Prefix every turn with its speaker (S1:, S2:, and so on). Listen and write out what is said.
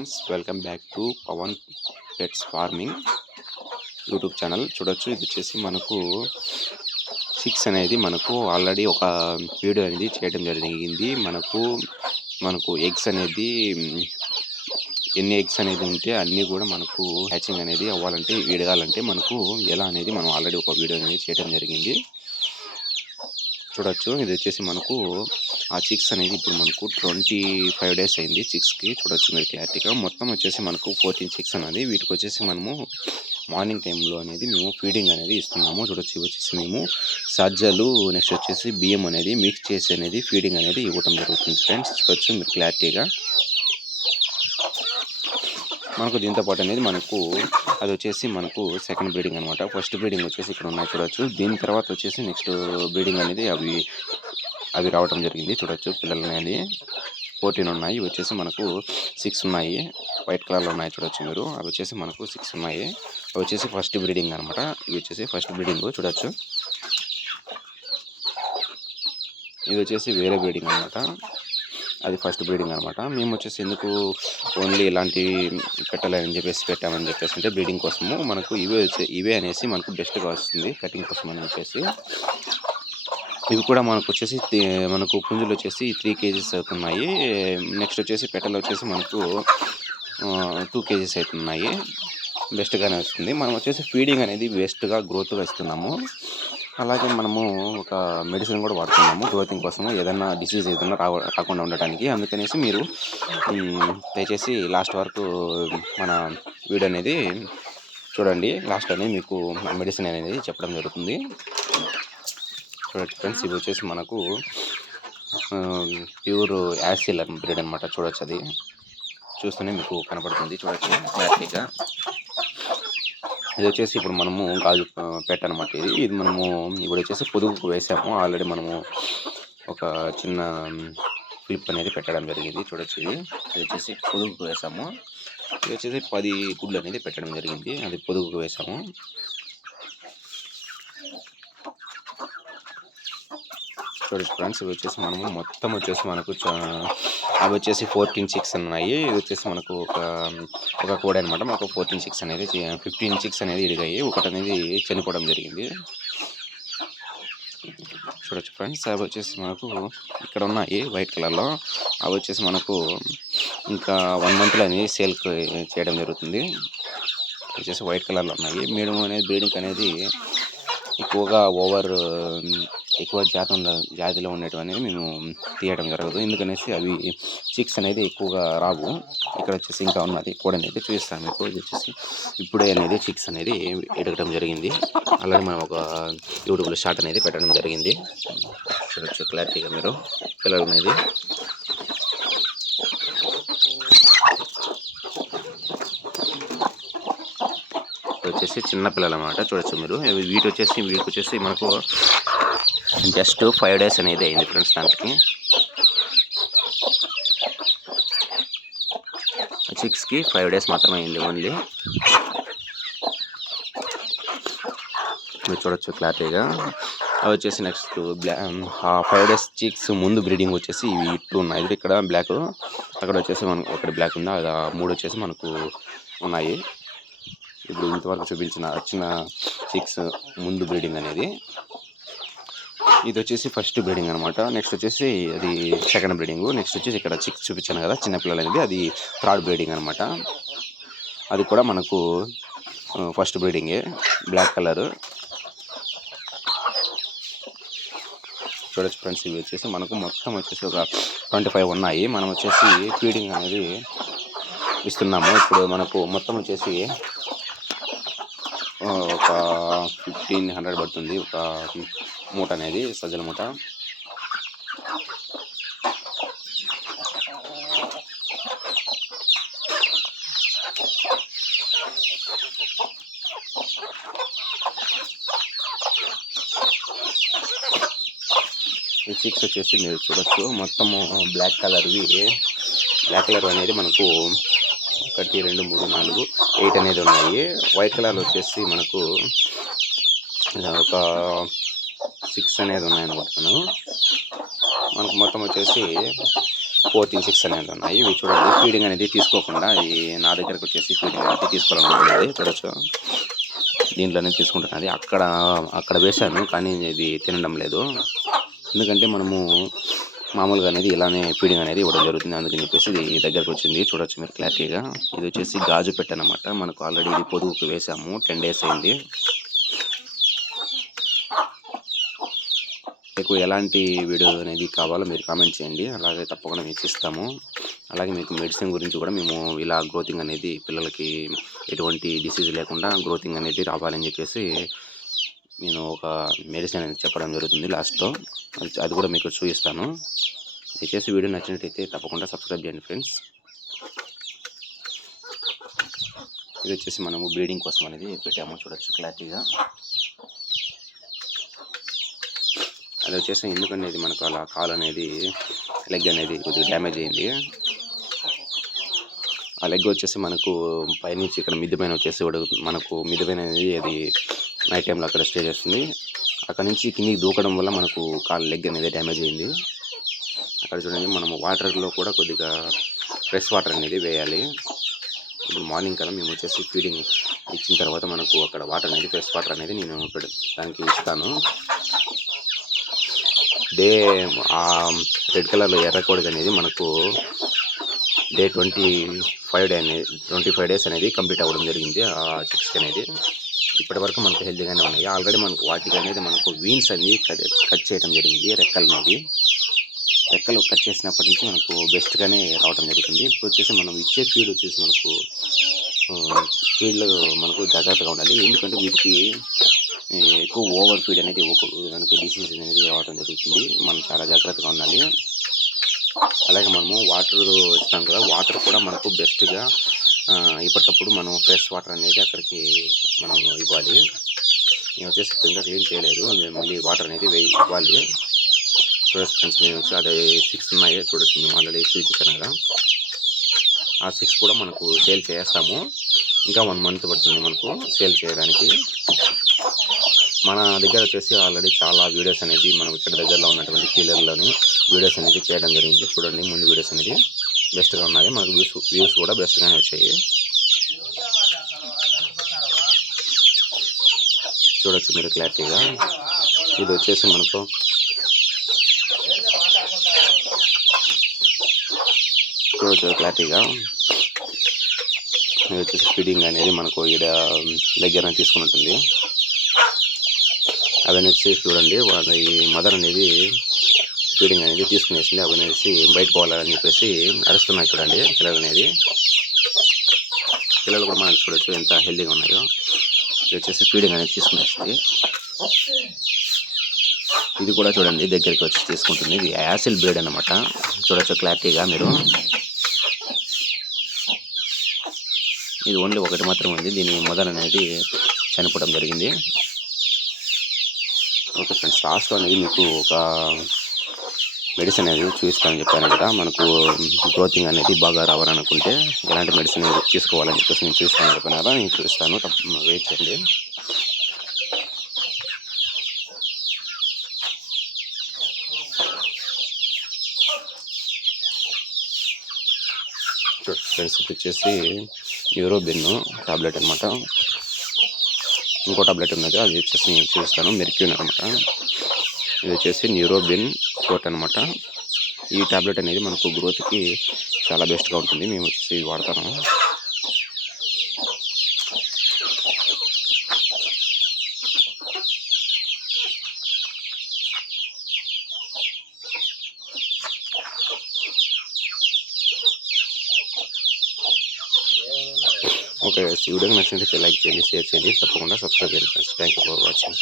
S1: Friends welcome back to Pavan pets farming YouTube channel చూడొచ్చు ఇది వచ్చేసి మనకు సిక్స్ అనేది మనకు ఆల్రెడీ ఒక వీడియో అనేది చేయడం జరిగింది. మనకు మనకు ఎగ్స్ అనేది ఎన్ని ఎగ్స్ అనేది ఉంటే అన్నీ కూడా మనకు హ్యాచింగ్ అనేది అవ్వాలంటే విడగాలంటే మనకు ఎలా అనేది మనం ఆల్రెడీ ఒక వీడియో అనేది చేయడం జరిగింది. చూడొచ్చు ఇది వచ్చేసి మనకు ఆ చిక్స్ అనేది ఇప్పుడు మనకు ట్వంటీ ఫైవ్ డేస్ అయింది చిక్స్కి. చూడొచ్చు మీరు క్లారిటీగా. మొత్తం వచ్చేసి మనకు ఫోర్టీన్ చిక్స్ అనేది వీటికి వచ్చేసి మనము మార్నింగ్ టైంలో అనేది మేము ఫీడింగ్ అనేది ఇస్తున్నాము. చూడొచ్చు వచ్చేసి మేము సజ్జలు నెక్స్ట్ వచ్చేసి బియ్యం అనేది మిక్స్ చేసి అనేది ఫీడింగ్ అనేది ఇవ్వటం జరుగుతుంది ఫ్రెండ్స్. చూడొచ్చు మీరు క్లారిటీగా. మనకు దీంతో పాటు అనేది మనకు అది వచ్చేసి మనకు సెకండ్ బ్రీడింగ్ అనమాట ఫస్ట్ బ్రీడింగ్ వచ్చేసి ఇక్కడ ఉన్నాయి. చూడొచ్చు. దీని తర్వాత వచ్చేసి నెక్స్ట్ బ్రీడింగ్ అనేది అవి అవి రావడం జరిగింది. చూడొచ్చు పిల్లలు అనేది ఫోర్టీన్ ఉన్నాయి. ఇవి వచ్చేసి మనకు సిక్స్ ఉన్నాయి. వైట్ కలర్లో ఉన్నాయి చూడొచ్చు మీరు. అవి వచ్చేసి మనకు సిక్స్ ఉన్నాయి. అవి వచ్చేసి ఫస్ట్ బ్రీడింగ్ అనమాట ఇవి వచ్చేసి ఫస్ట్ బ్రీడింగ్ చూడొచ్చు. ఇది వచ్చేసి వేరే బ్రీడింగ్ అనమాట అది ఫస్ట్ బ్రీడింగ్ అనమాట మేము వచ్చేసి ఎందుకు ఓన్లీ ఇలాంటి పెట్టాలని చెప్పేసి పెట్టామని చెప్పేసి అంటే బ్రీడింగ్ కోసము మనకు ఇవే వచ్చే ఇవే అనేసి మనకు బెస్ట్గా వస్తుంది కటింగ్ కోసం అని చెప్పేసి. ఇవి కూడా మనకు వచ్చేసి మనకు పుంజులు వచ్చేసి త్రీ కేజీస్ అవుతున్నాయి. నెక్స్ట్ వచ్చేసి పెట్టలు వచ్చేసి మనకు టూ కేజీస్ అవుతున్నాయి. బెస్ట్గానే వస్తుంది. మనం వచ్చేసి ఫీడింగ్ అనేది బెస్ట్గా గ్రోత్గా ఇస్తున్నాము. అలాగే మనము ఒక మెడిసిన్ కూడా వాడుతున్నాము గ్రోతింగ్ కోసం ఏదైనా డిసీజ్ ఏదైనా రావ రాకుండా ఉండటానికి. అందుకనేసి మీరు దయచేసి లాస్ట్ వరకు మన వీడియో అనేది చూడండి. లాస్ట్ అనేది మీకు మెడిసిన్ అనేది చెప్పడం జరుగుతుంది. చూడండి ఫ్రెండ్స్ ఇవి వచ్చేసి మనకు ప్యూర్ యాసిల్ బ్రీడ్ అనమాట చూడొచ్చు అది. చూస్తేనే మీకు కనపడుతుంది చూడొచ్చు. క్లారిటీగా ఇది వచ్చేసి ఇప్పుడు మనము గాజు ఆ, పెట్ట అనమాట ఇది. ఇది మనము ఇప్పుడు వచ్చేసి పొదుగుకు వేసాము. ఆల్రెడీ మనము ఒక చిన్న క్లిప్ అనేది పెట్టడం జరిగింది. చూడొచ్చు ఇది. ఇది వచ్చేసి పొదుగుకు వేసాము. ఇది వచ్చేసి పది గుడ్లు అనేది పెట్టడం జరిగింది. అది పొదుగుకు వేసాము. చూడొచ్చు ఫ్రెండ్స్ ఇవి వచ్చేసి మనము మొత్తం వచ్చేసి మనకు చా- అవి వచ్చేసి ఫోర్టీన్ సిక్స్ ఉన్నాయి. ఇది వచ్చేసి మనకు ఒక ఒక కోడ్ అనమాట మాకు ఫోర్టీన్ సిక్స్ అనేది ఫిఫ్టీన్ సిక్స్ అనేది ఇడిగాయి ఒకటి అనేది చనిపోవడం జరిగింది. చూడొచ్చు ఫ్రెండ్స్ అవి వచ్చేసి మనకు ఇక్కడ ఉన్నాయి వైట్ కలర్లో. అవి వచ్చేసి మనకు ఇంకా వన్ మంత్లో అనేది సేల్ చేయడం జరుగుతుంది. వచ్చేసి వైట్ కలర్లో ఉన్నాయి. మీడియం అనేది బ్రీడింగ్ అనేది ఎక్కువగా ఓవర్ ఎక్కువ జాతి జాతిలో ఉండేటివి మేము తీయడం జరగదు. ఎందుకనేసి అవి చిక్స్ అనేది ఎక్కువగా రావు. ఇక్కడ వచ్చేసి ఇంకా ఉన్నది కూడా అనేది చూపిస్తాను మీకు. ఇది వచ్చేసి ఇప్పుడే అనేది చిక్స్ అనేది ఎడగడం జరిగింది. అలాగే మనం ఒక యూట్యూబ్లో షార్ట్ అనేది పెట్టడం జరిగింది. చూడొచ్చు క్లారిటీగా మీరు. పిల్లలు అనేది. వచ్చేసి చిన్నపిల్లలు అనమాట చూడొచ్చు మీరు. వీటి వచ్చేసి వీటికి వచ్చేసి మనకు జస్ట్ ఫైవ్ డేస్ అనేది అయింది ఫ్రెండ్స్ దానికి. సిక్స్కి ఫైవ్ డేస్ మాత్రమే అయింది ఓన్లీ. మీరు చూడొచ్చు క్లారిటీగా. అవి వచ్చేసి నెక్స్ట్ బ్లా ఆ ఫైవ్ డేస్ చిక్స్ ముందు బ్రీడింగ్ వచ్చేసి ఇవి ఇట్లు ఉన్నాయి. ఇక్కడ బ్లాక్ అక్కడ వచ్చేసి మనకు ఒకటి బ్లాక్ ఉంది అది మూడు వచ్చేసి మనకు ఉన్నాయి. ఇప్పుడు ఇంతవరకు చూపించిన చిన్న చిక్స్ ముందు బ్రీడింగ్ అనేది. ఇది వచ్చేసి ఫస్ట్ బ్రీడింగ్ అనమాట నెక్స్ట్ వచ్చేసి అది సెకండ్ బ్రీడింగ్ నెక్స్ట్ వచ్చేసి ఇక్కడ చిక్ చూపించాను కదా చిన్నపిల్లలు అనేది అది థర్డ్ బ్రీడింగ్ అనమాట అది కూడా మనకు ఫస్ట్ బ్రీడింగే బ్లాక్ కలర్ చూడొచ్చు ఫ్రెండ్స్ ఇవి వచ్చేసి మనకు మొత్తం వచ్చేసి ఒక ట్వంటీ ఫైవ్ ఉన్నాయి. మనం వచ్చేసి ఫీడింగ్ అనేది ఇస్తున్నాము. ఇప్పుడు మనకు మొత్తం వచ్చేసి ఒక ఫిఫ్టీన్ హండ్రెడ్ పడుతుంది. ఒక మూట అనేది సజ్జల మూట. ఈ చిక్స్ వచ్చేసి మీరు చూడొచ్చు. మొత్తము బ్లాక్ కలర్వి బ్లాక్ కలర్ అనేది మనకు ఒకటి రెండు మూడు నాలుగు ఎయిట్ అనేది ఉన్నాయి. వైట్ కలర్ వచ్చేసి మనకు ఒక సిక్స్ అనేది ఉన్నాయన్నమాట మనకు మొత్తం వచ్చేసి ఫోర్టీన్ సిక్స్ అనేది ఉన్నాయి. ఇవి చూడండి ఫీడింగ్ అనేది తీసుకోకుండా ఈ నా దగ్గరకు వచ్చేసి ఫీడింగ్ అనేది తీసుకోవాలనుకుంటుంది. చూడొచ్చు. దీంట్లోనే తీసుకుంటున్నది. అక్కడ అక్కడ వేశాను కానీ ఇది తినడం లేదు. ఎందుకంటే మనము మామూలుగా అనేది ఇలానే ఫీడింగ్ అనేది ఇవ్వడం జరుగుతుంది. అందుకని చెప్పేసి ఇది దగ్గరకు వచ్చింది. చూడొచ్చు మీరు క్లారిటీగా. ఇది వచ్చేసి గాజు పెట్టనమాట మనకు ఆల్రెడీ ఇది పొదుగుకు వేసాము టెన్ డేస్ అయింది. మీకు ఎలాంటి వీడియో అనేది కావాలో మీరు కామెంట్ చేయండి. అలాగే తప్పకుండా మీకు ఇస్తాము. అలాగే మీకు మెడిసిన్ గురించి కూడా మేము ఇలా గ్రోతింగ్ అనేది పిల్లలకి ఎటువంటి డిసీజ్ లేకుండా గ్రోతింగ్ అనేది రావాలని చెప్పేసి నేను ఒక మెడిసిన్ అనేది చెప్పడం జరుగుతుంది లాస్ట్లో. అది అది కూడా మీకు చూపిస్తాను. దయచేసి వీడియో నచ్చినట్టయితే తప్పకుండా సబ్స్క్రైబ్ చేయండి ఫ్రెండ్స్. ఇది వచ్చేసి మనము బ్రీడింగ్ కోసం అనేది పెట్టాము. చూడొచ్చు క్లారిటీగా. అది వచ్చేసి ఎందుకనేది మనకు అలా కాల్ అనేది లెగ్ అనేది కొద్దిగా డ్యామేజ్ అయింది ఆ లెగ్ వచ్చేసి మనకు పైనుంచి ఇక్కడ మిద్దెపైన వచ్చేసి మనకు మిద్దెపైన అనేది అది నైట్ టైంలో అక్కడ స్టే చేస్తుంది. అక్కడ నుంచి కిందికి దూకడం వల్ల మనకు కాలు లెగ్ అనేది డ్యామేజ్ అయింది అక్కడ చూడండి మనము వాటర్లో కూడా కొద్దిగా ఫ్రెష్ వాటర్ అనేది వేయాలి. ఇప్పుడు మార్నింగ్ కదా మేము వచ్చేసి ఫీడింగ్ ఇచ్చిన తర్వాత మనకు అక్కడ వాటర్ అనేది ఫ్రెష్ వాటర్ అనేది నేను పెడ- దానికి ఇస్తాను. డే రెడ్ కలర్లో ఎర్ర కోడికి అనేది మనకు డే ట్వంటీ ఫైవ్ డే అనేది ట్వంటీ ఫైవ్ డేస్ అనేది కంప్లీట్ అవ్వడం జరిగింది ఆ చిక్స్కి అనేది. ఇప్పటి వరకు మనకు హెల్తీగానే ఉన్నాయి. ఆల్రెడీ మనకు వాటికి అనేది మనకు వీన్స్ అనేది కట్ కట్ చేయడం జరిగింది రెక్కలు అనేది. రెక్కలు కట్ చేసినప్పటి నుంచి మనకు బెస్ట్గానే రావడం జరుగుతుంది. ఇప్పుడు వచ్చేసి మనం ఇచ్చే ఫీడ్ వచ్చేసి మనకు ఫీడ్లో మనకు జాగ్రత్తగా ఉండాలి. ఎందుకంటే వీటికి ఎక్కువ ఓవర్ ఫీడ్ అనేది ఇవ్వకూడదు దానికి డిసీజ్ అనేది రావడం జరుగుతుంది. మనం చాలా జాగ్రత్తగా ఉండాలి. అలాగే మనము వాటర్ ఇస్తాం కదా వాటర్ కూడా మనకు బెస్ట్గా ఇప్పటికప్పుడు మనం ఫ్రెష్ వాటర్ అనేది అక్కడికి మనం ఇవ్వాలి. నేను వచ్చేసి ఇంకా క్లీన్ చేయలేదు. మేము మళ్ళీ వాటర్ అనేది వేయి ఇవ్వాలి. చూడొచ్చు ఫ్రెండ్స్ మేము వచ్చి అదే సిక్స్ ఉన్నాయి చూడొచ్చు. మేము ఆల్రెడీ చూపించాను కదా. ఆ సిక్స్ కూడా మనకు సేల్ చేస్తాము. ఇంకా వన్ మంత్ పడుతుంది మనకు సేల్ చేయడానికి. మన దగ్గర వచ్చేసి ఆల్రెడీ చాలా వీడియోస్ అనేది మనం ఇక్కడ దగ్గరలో ఉన్నటువంటి ఫీలర్లోని వీడియోస్ అనేది చేయడం జరిగింది. చూడండి ముందు వీడియోస్ అనేది బెస్ట్గా ఉన్నాయి. మనకు వ్యూస్ వ్యూస్ కూడా బెస్ట్గానే వచ్చాయి. చూడొచ్చు మీరు క్లారిటీగా ఇది వచ్చేసి మనకు చూడొచ్చు క్లారిటీగా ఇది వచ్చేసి ఫీడింగ్ అనేది మనకు ఈడ దగ్గర తీసుకున్నట్టుంది. అవన్నీ చూడండి వాళ్ళ ఈ మదర్ అనేది ఫీడింగ్ అనేది తీసుకునేసింది అవి బయట పోవాలని చెప్పేసి అరుస్తున్నాయి చూడండి పిల్లలు అనేది. పిల్లలు కూడా మనం చూడొచ్చు ఎంత హెల్దీగా ఉన్నాయో. ఇది వచ్చేసి ఫీడింగ్ అనేది తీసుకునేస్తుంది ఇది కూడా చూడండి దగ్గరికి వచ్చి తీసుకుంటుంది. ఇది యాసిల్ బ్రీడ్ అనమాట చూడొచ్చు క్లారిటీగా మీరు. ఇది ఓన్లీ ఒకటి మాత్రమే ఉంది. దీని మొదలనేది చనిపోవడం జరిగింది. ఓకే ఫ్రెండ్స్ లాస్ట్ అనేది మీకు ఒక మెడిసిన్ అనేది చూపిస్తానని చెప్పాను కదా మనకు గ్రోతింగ్ అనేది బాగా రావాలనుకుంటే ఎలాంటి మెడిసిన్ తీసుకోవాలని చెప్పేసి నేను చూపిస్తాను చెప్పాను కదా నేను చూపిస్తాను వెయిట్ చేయండి. ఫ్రెండ్స్ వచ్చేసి యూరోబిన్ టాబ్లెట్ అనమాట ఇంకో టాబ్లెట్ ఉన్నది. అది వచ్చేసి నేను చూస్తాను మెర్క్యూన్ అనమాట ఇది వచ్చేసి న్యూరోబిన్ కోట్ అనమాట ఈ టాబ్లెట్ అనేది మనకు గ్రోత్కి చాలా బెస్ట్గా ఉంటుంది. మేము వచ్చేసి వాడతాము. ఓకే ఈ వీడియోకి నచ్చినట్లయితే లైక్ చేయండి షేర్ చేయండి. తప్పకుండా సబ్స్క్రైబ్ చేయండి friends. Thank you for watching